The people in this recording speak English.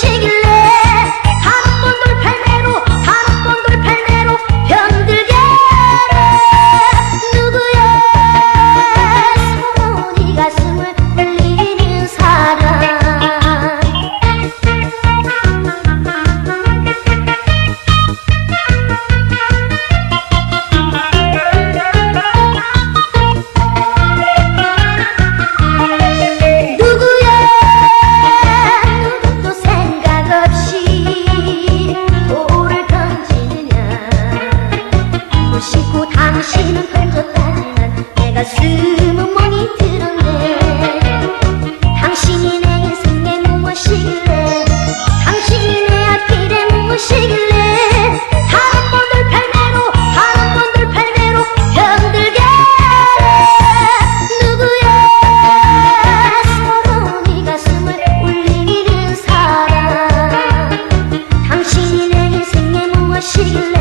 shake it low. you.